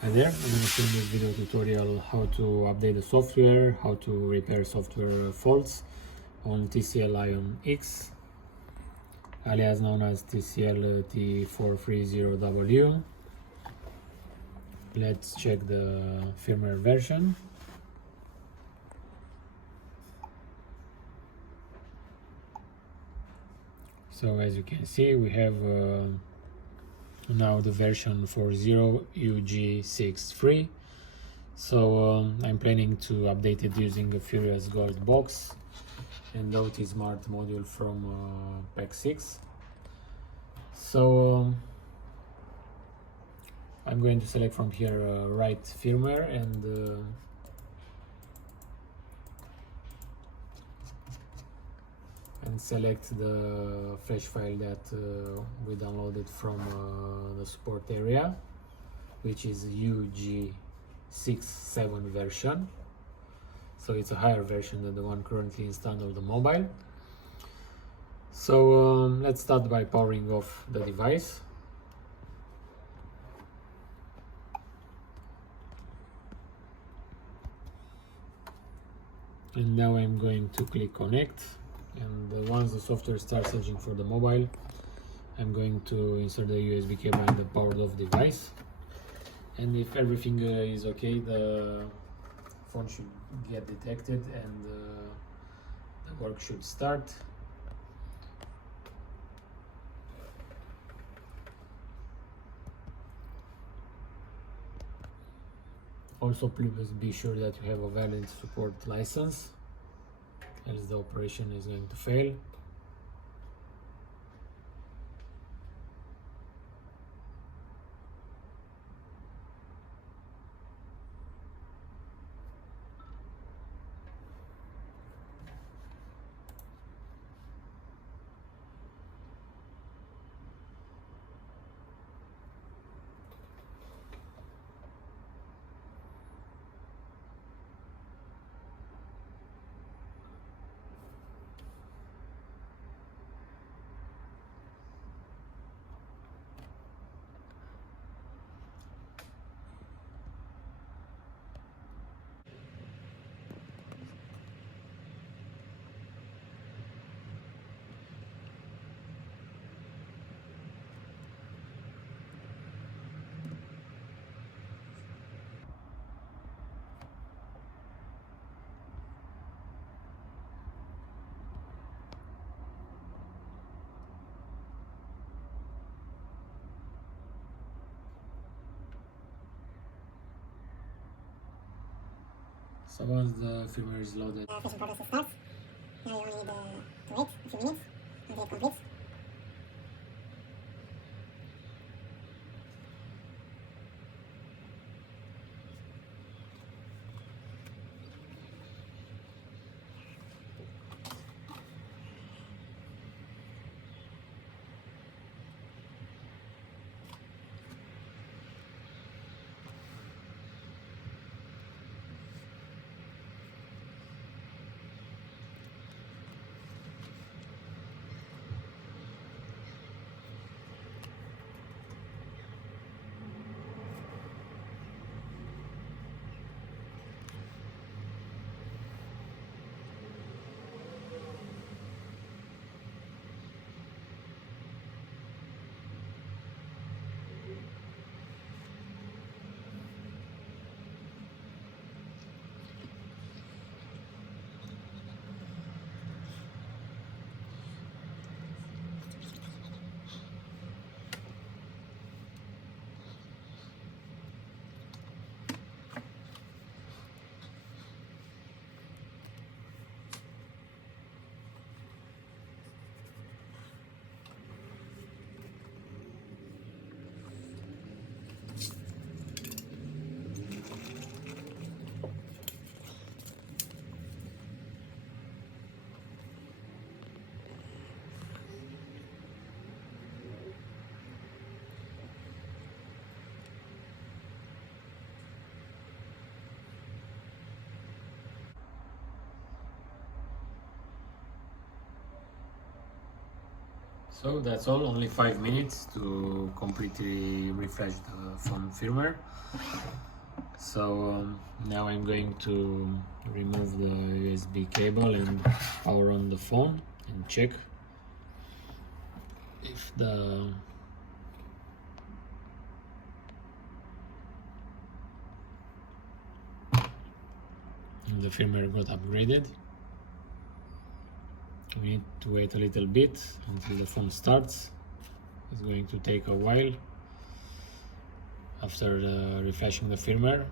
Hi there, I'm going to show in this video tutorial how to update the software, how to repair software faults on TCL Ion X, alias known as TCL T430W. Let's check the firmware version. So as you can see, we have now the version 40UG63. So I'm planning to update it using a FuriouSGOLD box and OT Smart module from pack 6. So I'm going to select from here write firmware and select the flash file that we downloaded from the support area, which is UG67 version. So it's a higher version than the one currently installed on the mobile. So let's start by powering off the device. And now I'm going to click connect, and once the software starts searching for the mobile, I'm going to insert the USB cable in the powered off device, and if everything is okay, the phone should get detected and the work should start. Also, please be sure that you have a valid support license, else the operation is going to fail. So once the firmware is loaded, The fishing process starts. Now you only need to wait a few minutes until it completes. So that's all, only 5 minutes to completely refresh the phone firmware. So now I'm going to remove the USB cable and power on the phone and check if the firmware got upgraded. We need to wait a little bit until the phone starts. It's going to take a while after refreshing the firmware.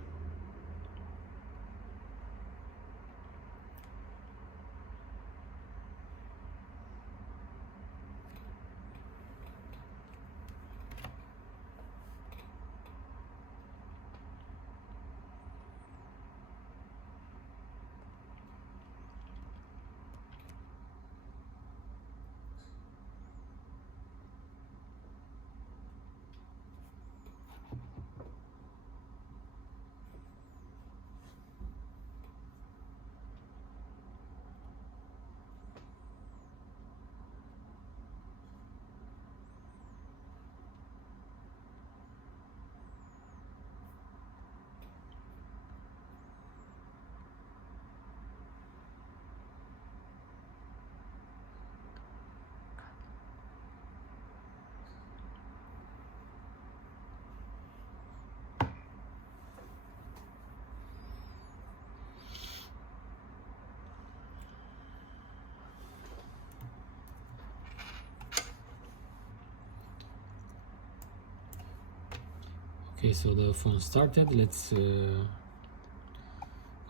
Okay, so the phone started. Let's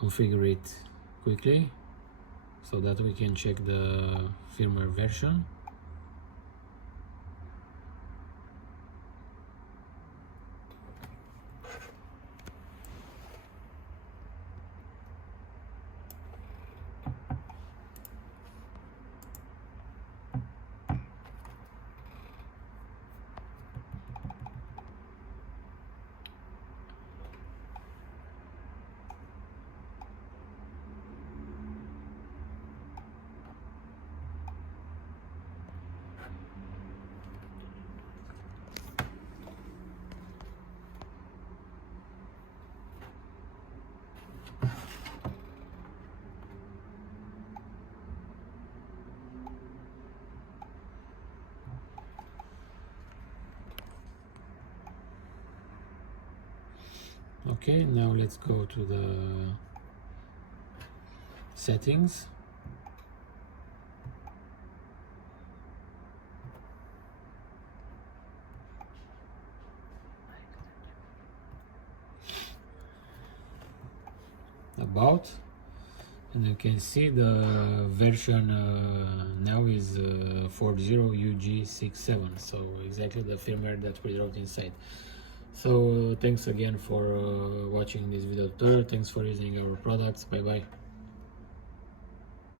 configure it quickly so that we can check the firmware version. Okay, now let's go to the settings. About, and you can see the version now is 40UG67, so exactly the firmware that we wrote inside. So thanks again for watching this video tutorial. Thanks for using our products. Bye bye.